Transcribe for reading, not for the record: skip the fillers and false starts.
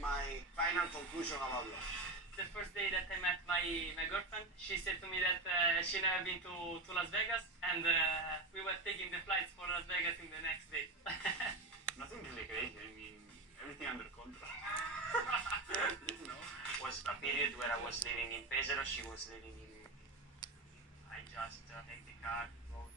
my final conclusion about love. The first day that I met my girlfriend, she said to me that she never been to Las Vegas, and we were taking the flights for Las Vegas in the next day. Nothing really crazy. I mean, everything under control. Was a period where I was living in Pesaro, she was living in. I just take the car, go